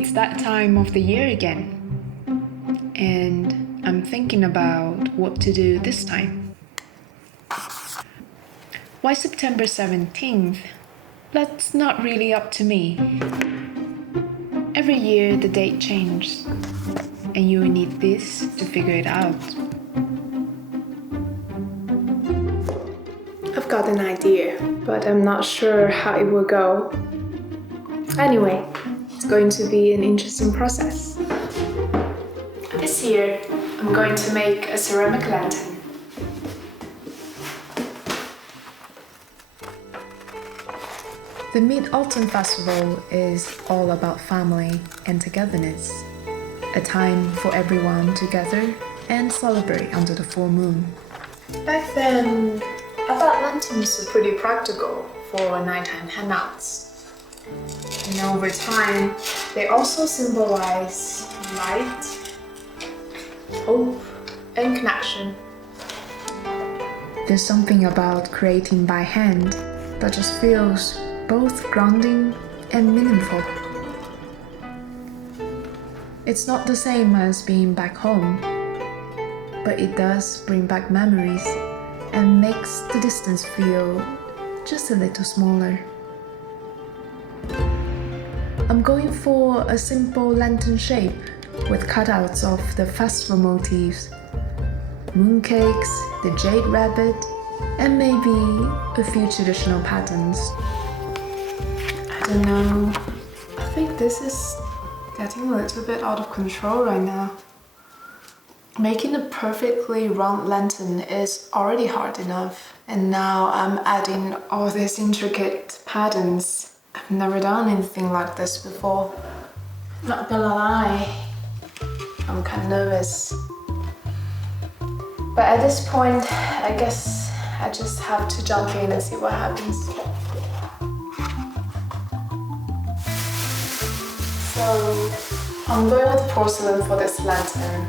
It's that time of the year again, and I'm thinking about what to do this time. Why September 17th? That's not really up to me. Every year the date changes, and you will need this to figure it out. I've got an idea, but I'm not sure how it will go. Anyway, it's going to be an interesting process. This year, I'm going to make a ceramic lantern. The Mid-Autumn Festival is all about family and togetherness. A time for everyone to gather and celebrate under the full moon. Back then, I thought lanterns were pretty practical for nighttime hangouts. And over time, they also symbolize light, hope, and connection. There's something about creating by hand that just feels both grounding and meaningful. It's not the same as being back home, but it does bring back memories and makes the distance feel just a little smaller. I'm going for a simple lantern shape with cutouts of the festival motifs, mooncakes, the jade rabbit, and maybe a few traditional patterns. I don't know, I think this is getting a little bit out of control right now. Making a perfectly round lantern is already hard enough, and now I'm adding all these intricate patterns. I've never done anything like this before. Not gonna lie, I'm kind of nervous. But at this point, I guess I just have to jump in and see what happens. So I'm going with porcelain for this lantern.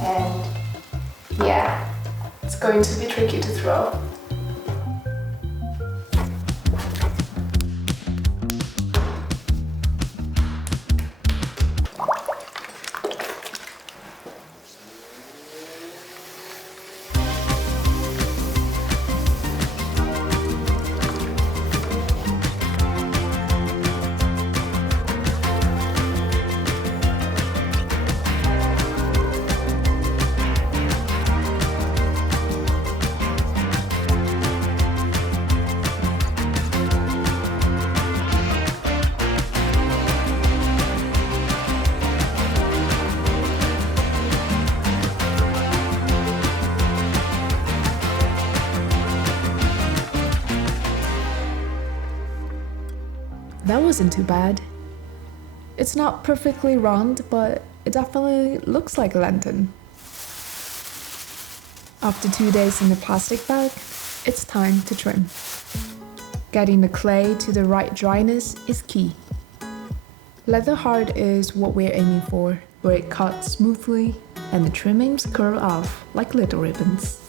And yeah, it's going to be tricky to throw. That wasn't too bad. It's not perfectly round, but it definitely looks like a lantern. After 2 days in the plastic bag, it's time to trim. Getting the clay to the right dryness is key. Leather hard is what we're aiming for, where it cuts smoothly and the trimmings curl off like little ribbons.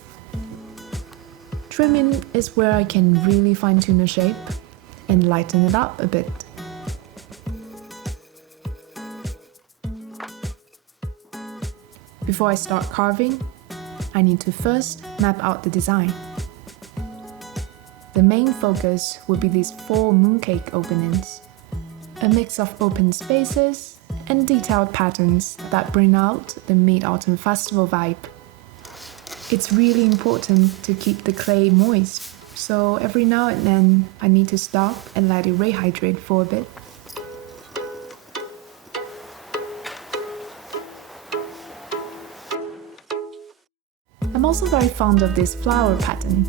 Trimming is where I can really fine-tune the shape and lighten it up a bit. Before I start carving, I need to first map out the design. The main focus will be these 4 mooncake openings, a mix of open spaces and detailed patterns that bring out the Mid-Autumn Festival vibe. It's really important to keep the clay moist, so every now and then I need to stop and let it rehydrate for a bit. I'm also very fond of this flower pattern,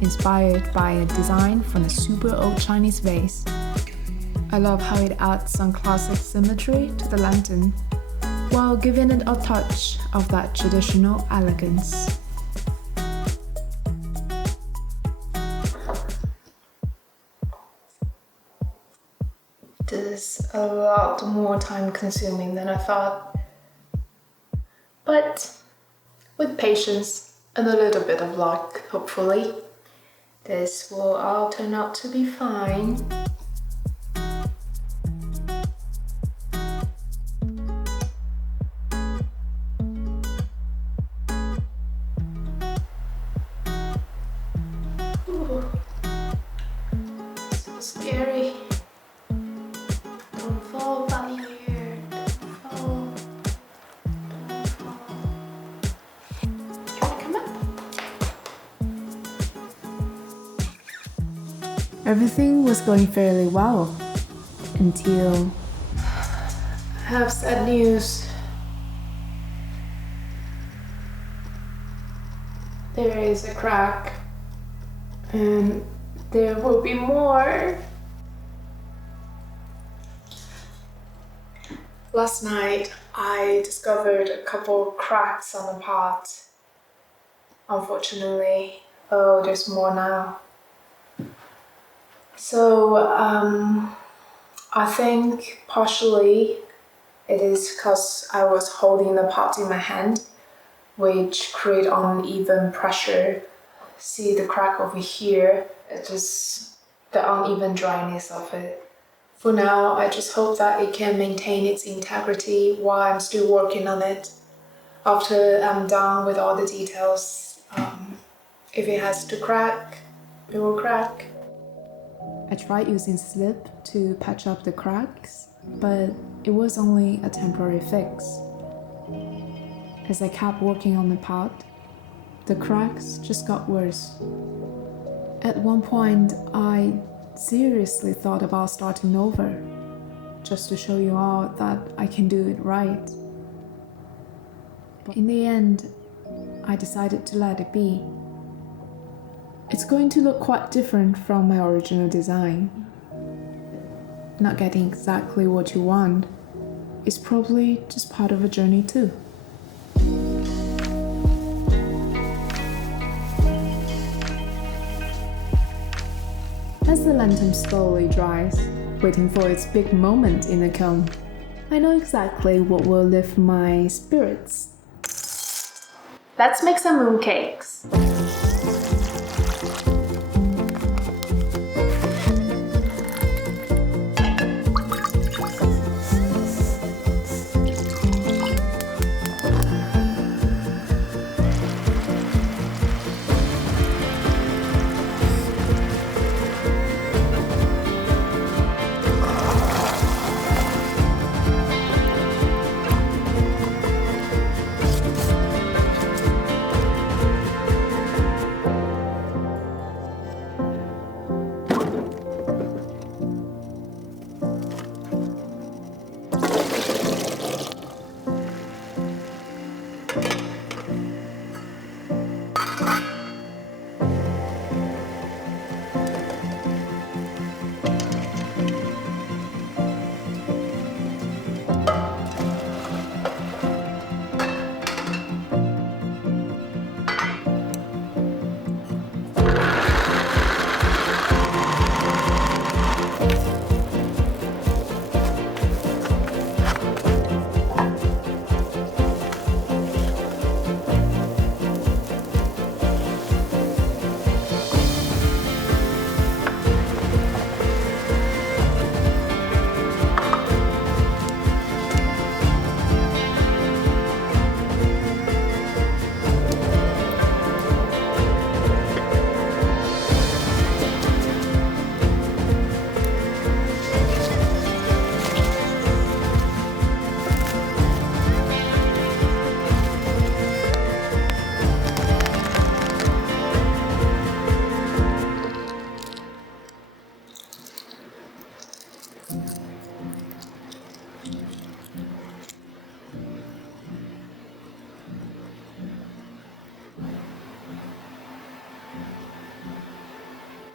inspired by a design from a super old Chinese vase. I love how it adds some classic symmetry to the lantern, while giving it a touch of that traditional elegance. This is a lot more time consuming than I thought. But with patience and a little bit of luck, hopefully, this will all turn out to be fine. scary. Don't fall, bunny here. Don't fall. Don't fall. Do you want to come up? Everything was going fairly well until I have sad news. There is a crack, and there will be more. Last night, I discovered a couple cracks on the pot. Unfortunately, oh, there's more now. So, I think partially it is because I was holding the pot in my hand, which create uneven pressure. See the crack over here? It's just the uneven dryness of it. For now, I just hope that it can maintain its integrity while I'm still working on it. After I'm done with all the details, if it has to crack, it will crack. I tried using slip to patch up the cracks, but it was only a temporary fix. As I kept working on the pot, the cracks just got worse. At one point, I seriously thought about starting over, just to show you all that I can do it right. But in the end, I decided to let it be. It's going to look quite different from my original design. Not getting exactly what you want is probably just part of a journey too. As the lantern slowly dries, waiting for its big moment in the cone, I know exactly what will lift my spirits. Let's make some mooncakes.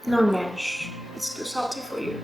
No, Nash, it's too salty for you.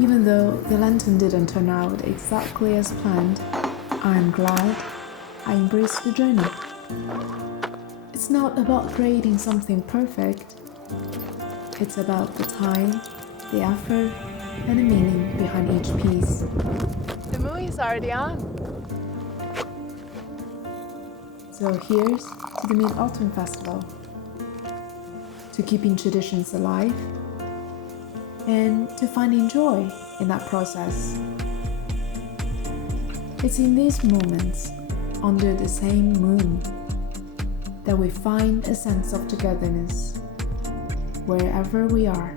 Even though the lantern didn't turn out exactly as planned, I am glad I embraced the journey. It's not about creating something perfect. It's about the time, the effort, and the meaning behind each piece. The movie is already on. So here's to the Mid-Autumn Festival, to keeping traditions alive and to finding joy in that process. It's in these moments, under the same moon, that we find a sense of togetherness, wherever we are.